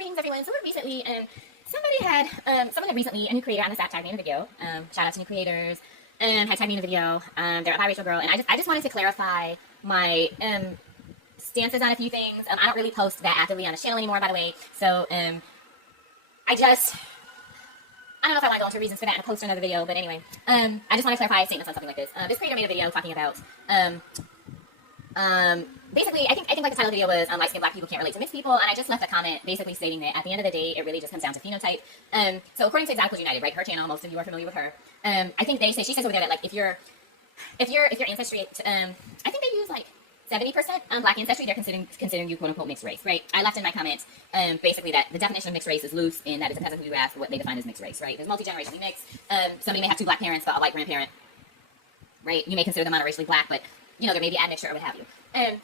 greetings everyone. So recently, someone had recently, a new creator on this app tagged me in a video. Shout out to new creators. Had tagged me in a video. They're a biracial girl, and I just wanted to clarify my stances on a few things. I don't really post that actively on the channel anymore, by the way. So I don't know if I want to go into reasons for that in a post or another video, but anyway, I just want to clarify statements on something like this. This creator made a video talking about basically, I think like the title of the video was light-skinned black people can't relate to mixed people, and I just left a comment basically stating that at the end of the day, it really just comes down to phenotype. So according to Exoticals United, right, her channel, most of you are familiar with her. I think she says over there that like if your ancestry, I think they use like 70% black ancestry, they're considering you quote unquote mixed race, right? I left in my comments basically that the definition of mixed race is loose, and that it depends on who you ask what they define as mixed race, right? There's multi-generationally mixed. Somebody may have two black parents but a white grandparent, right? You may consider them monoracially black, but you know, there may be admixture or what have you.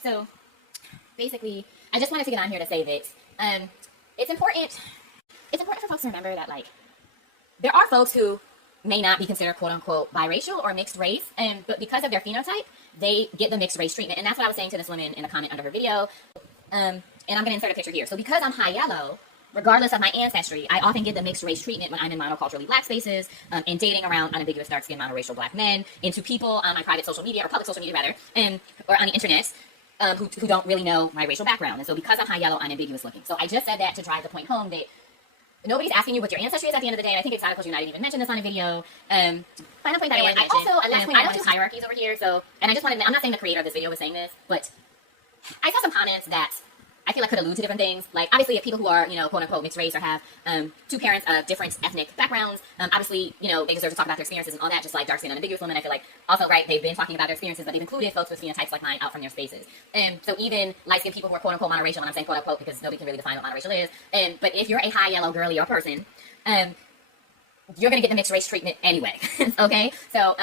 So basically, I just wanted to get on here to say that it's important for folks to remember that like there are folks who may not be considered quote unquote biracial or mixed race, but because of their phenotype, they get the mixed race treatment. And that's what I was saying to this woman in a comment under her video. And I'm going to insert a picture here. So because I'm high yellow, regardless of my ancestry, I often get the mixed race treatment when I'm in monoculturally black spaces, and dating around unambiguous dark-skinned monoracial black men, into people on my private social media, or public social media rather, or on the internet, who don't really know my racial background. And so because I'm high yellow, I'm ambiguous looking. So I just said that to drive the point home that nobody's asking you what your ancestry is at the end of the day, and I think Exoticals United even mentioned this on a video. Final point that I want to mention. I don't do hierarchies over here, so, and I just wanted to, I'm not saying the creator of this video was saying this, but I saw some comments that I feel like could allude to different things. Like, obviously, if people who are, you know, quote unquote mixed race or have two parents of different ethnic backgrounds, obviously, you know, they deserve to talk about their experiences and all that, just like dark-skinned unambiguous women. I feel like, also, right, they've been talking about their experiences, but they've included folks with phenotypes like mine out from their spaces. So even light-skinned people who are quote unquote monoracial, and I'm saying quote unquote because nobody can really define what monoracial is, but if you're a high yellow girly or person, you're going to get the mixed race treatment anyway. Okay? So,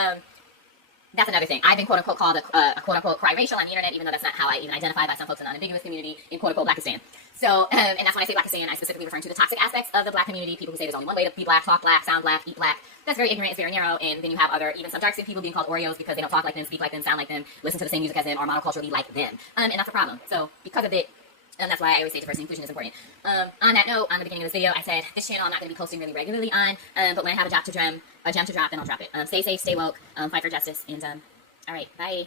that's another thing. I've been quote unquote called a quote unquote cry racial on the internet, even though that's not how I even identify by some folks in the unambiguous community in quote unquote Blackistan. So, and that's when I say Blackistan, I specifically refer to the toxic aspects of the black community. People who say there's only one way to be black, talk black, sound black, eat black. That's very ignorant, it's very narrow. And then you have even some dark skinned people being called Oreos because they don't talk like them, speak like them, sound like them, listen to the same music as them, or monoculturally like them. And that's a problem. So, because of it, and that's why I always say diversity inclusion is important. On that note, on the beginning of this video, I said this channel I'm not going to be posting really regularly on, but when I have a gem to drop, then I'll drop it. Stay safe, stay woke, fight for justice, and all right, bye.